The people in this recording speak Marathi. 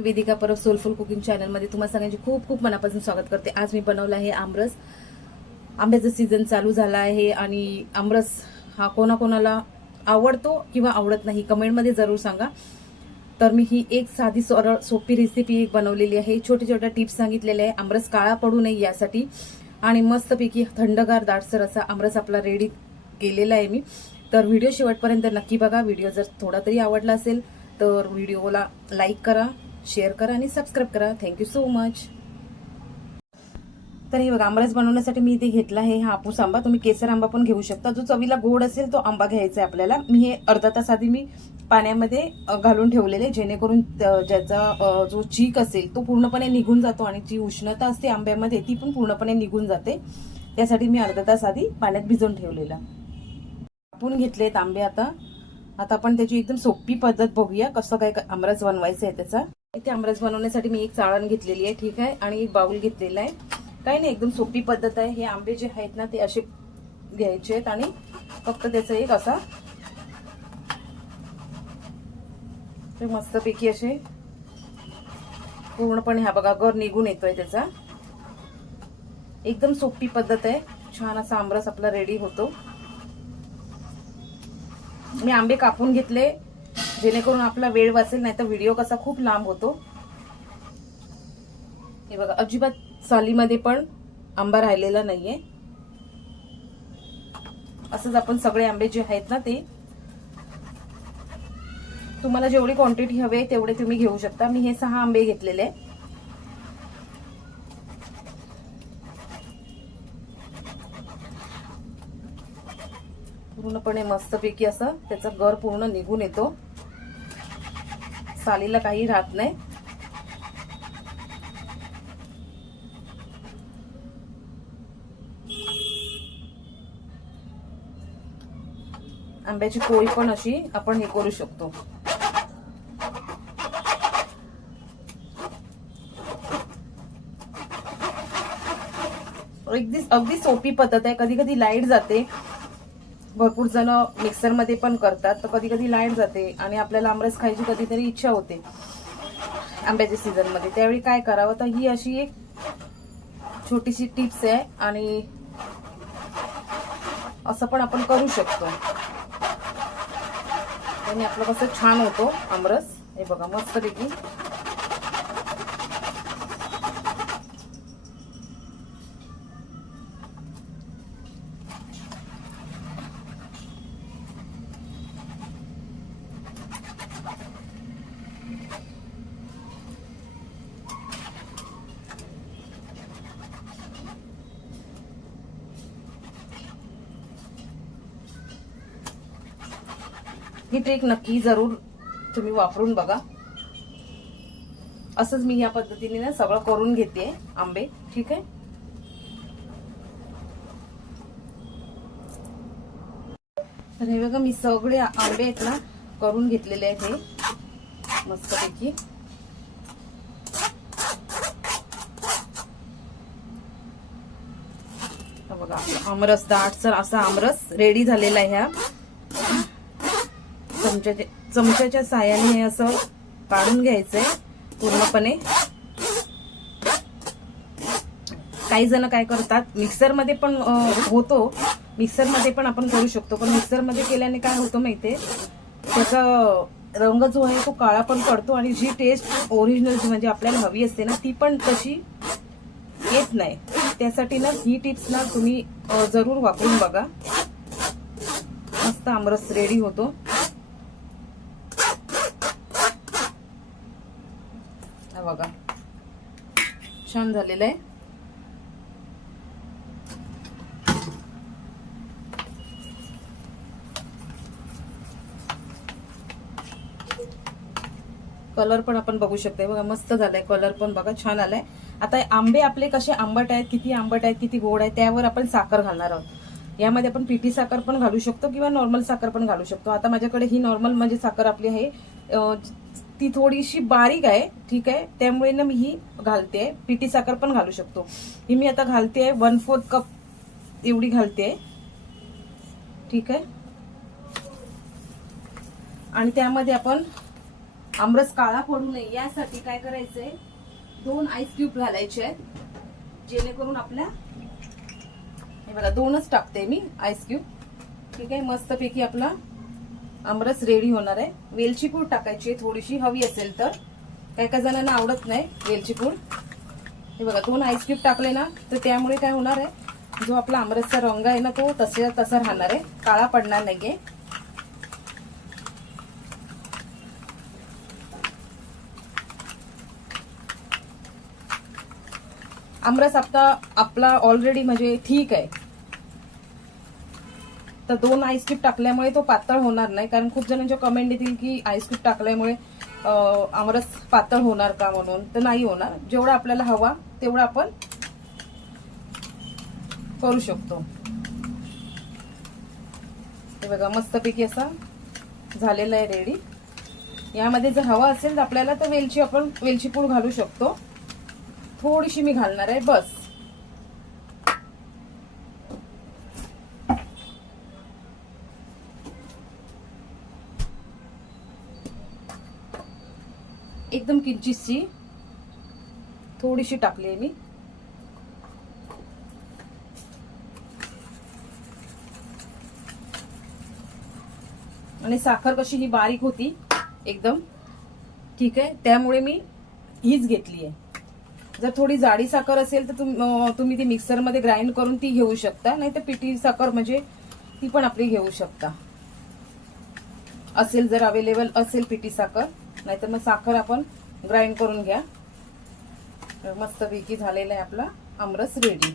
वेदिका परब सोलफुल कुकिंग चॅनलमध्ये तुम्हाला सगळ्यांचे खूप खूप मनापासून स्वागत करते. आज मी बनवलं आहे आमरस. आंब्याचा सीझन चालू झाला आहे आणि आमरस हा कोणाकोणाला आवडतो किंवा आवडत नाही कमेंटमध्ये जरूर सांगा. तर मी ही एक साधी सरळ सोपी रेसिपी एक बनवलेली आहे. छोटे छोट्या टिप्स सांगितलेल्या आहे. आमरस काळा पडू नये यासाठी. आणि मस्तपैकी थंडगार दाटसर असा आमरस आपला रेडी केलेला आहे मी. तर व्हिडिओ शेवटपर्यंत नक्की बघा. व्हिडिओ जर थोडा तरी आवडला असेल तर व्हिडिओला लाईक करा. शेअर करा आणि सबस्क्राईब करा. थँक्यू सो मच तर हे बघा आंबाच बनवण्यासाठी मी इथे घेतला आहे हा हापूस आंबा. तुम्ही केसर आंबा पण घेऊ शकता. जो चवीला गोड असेल तो आंबा घ्यायचा आहे आपल्याला. मी हे अर्धा तास आधी मी पाण्यामध्ये घालून ठेवलेले जेणेकरून ज्याचा जो चीक असेल तो पूर्णपणे निघून जातो आणि जी उष्णता असते आंब्यामध्ये ती पण पूर्णपणे निघून जाते. त्यासाठी मी अर्धा तास आधी पाण्यात भिजवून ठेवलेला. कापून घेतलेत आंबे आता. आता आपण त्याची एकदम सोपी पद्धत बघूया कसं काय आमरस बनवायचं आहे त्याचा. इथे आमरस बनवण्यासाठी मी एक चाळण घेतलेली आहे ठीक आहे? आणि एक बाउल घेतलेला आहे. काही नाही एकदम सोपी पद्धत आहे. हे आंबे जे आहेत ना ते असे घ्यायचे आहेत आणि फक्त त्याचा एक असा ते मस्तपैकी असे पूर्णपणे हा बघा गर निघून येतोय त्याचा. एकदम सोपी पद्धत आहे. छान असा आमरस आपला रेडी होतो. मी आंबे कापून घेतले. जेणेकरून आपला वेळ वाचेल नाही तर व्हिडिओ कसा खूप लांब होतो. हे बघा अजिबात सालीमध्ये पण आंबा राहिलेला नाहीये. असंच आपण सगळे आंबे जे आहेत ना ते तुम्हाला जेवढी क्वांटिटी हवे तेवढे तुम्ही घेऊ शकता. मी हे सहा आंबे घेतलेले पूर्णपणे मस्तपैकी असं त्याचा गर पूर्ण निघून येतो. सालीला काही राहत नाही. आंब्याची पोळी पण अशी आपण हे करू शकतो. अगदी अगदी सोपी पद्धत आहे. कधी कधी लाइट जाते. भरपूर जण मिक्सरमध्ये पण करतात. तर कधी कधी लाइट जाते आणि आपल्याला आमरस खायची कधीतरी इच्छा होते. आंब्याच्या सीझनमध्ये. त्यावेळी काय करावं? तर ही अशी एक छोटीशी टिप्स आहे आणि असं पण आपण करू शकतो. आणि आपलं कसं छान होतो आमरस. हे बघा मस्तपैकी ही ट्रिक नक्की जरूर तुम्ही वापरून बघा. असंच मी या पद्धतीने ना सगळं करून घेते आंबे ठीक आहे? तर हे बघा मी सगळे आंबे आहेत ना करून घेतलेले आहेत हे. मस्तपैकी. बघा आमरस दाटसर असा आमरस रेडी झालेला आहे ह्या चमच्याच्या चमच्याच्या साह्याने हे असं काढून घ्यायचंय पूर्णपणे. काही जण काय करतात मिक्सरमध्ये पण होतो. मिक्सरमध्ये पण आपण करू शकतो पण मिक्सरमध्ये केल्याने काय होतं माहितीये? त्याचा रंग जो आहे तो काळा पण पडतो आणि जी टेस्ट ओरिजिनल जी म्हणजे आपल्याला हवी असते ना ती पण तशी येत नाही. त्यासाठी ना ही टिप्स ना तुम्ही जरूर वापरून बघा. मस्त आमरस रेडी होतो हा बघा छान झालेलं आहे. कलर पण आपण बघू शकतोय. बघा मस्त झालाय. कलर पण बघा छान आलाय. आता आंबे आपले कसे आंबट आहेत किती आंबट आहेत किती गोड आहे त्यावर आपण साखर घालणार आहोत. यामध्ये आपण पिठी साखर पण घालू शकतो किंवा नॉर्मल साखर पण घालू शकतो. आता माझ्याकडे ही नॉर्मल म्हणजे साखर आपली आहे ती थोडीशी बारीक आहे ठीक आहे? त्यामुळे ना मी ही घालते. पिठी साखर पण घालू शकतो. ही मी आता घालते. वन फोर्थ कप एवढी घालते. ठीक आहे? आणि त्यामध्ये आपण आमरस काळा पडू नये. यासाठी काय करायचंय? दोन आईस क्यूब घालायचे आहेत. जेणेकरून आपल्या हे बघा दोनच टाकते मी आईस क्यूब ठीक आहे? मस्तपैकी आपला आमरस रेडी होणार आहे. वेलची पूड टाकायची आहे थोडीशी हवी असेल तर. काही काही जणांना आवडत नाही वेलची पूड. हे बघा दोन आईस्क्यूब टाकले ना तर त्यामुळे काय होणार आहे? जो आपला आमरसचा रंग आहे ना तो तसा तसा राहणार आहे. काळा पडणार नाहीये. आमरस आता आपला ऑलरेडी म्हणजे ठीक आहे. तर दोन आईस क्यूब टाकल्यामुळे तो पातळ होणार नाही. कारण खूप जणांच्या कमेंट येतील की आईस क्यूब टाकल्यामुळे आमरस पातळ होणार का म्हणून. तर नाही होणार. जेवढा आपल्याला हवा तेवढा आपण करू शकतो. हे बघा मस्तपैकी असा झालेला आहे रेडी यामध्ये जर हवा असेल तर आपल्याला तर वेलची आपण वेलची पूड घालू शकतो. थोडीशी मी घालणार आहे बस. एकदम किंचितशी थोडीशी टाकली आहे मी. आणि साखर कशी ही बारीक होती एकदम. ठीक आहे त्यामुळे मी हीच घेतली आहे. जर थोडी जाडी साखर असेल तर तुम- तुम्ही ती मिक्सरमध्ये ग्राइंड करून ती घेऊ शकता. नाही तर पिठी साखर म्हणजे ती पण आपली घेऊ शकता. असेल जर अवेलेबल असेल पिठी साखर. नाहीतर मग साखर आपण ग्राइंड करून घ्या. मस्तपैकी झालेला आहे आपला आमरस रेडी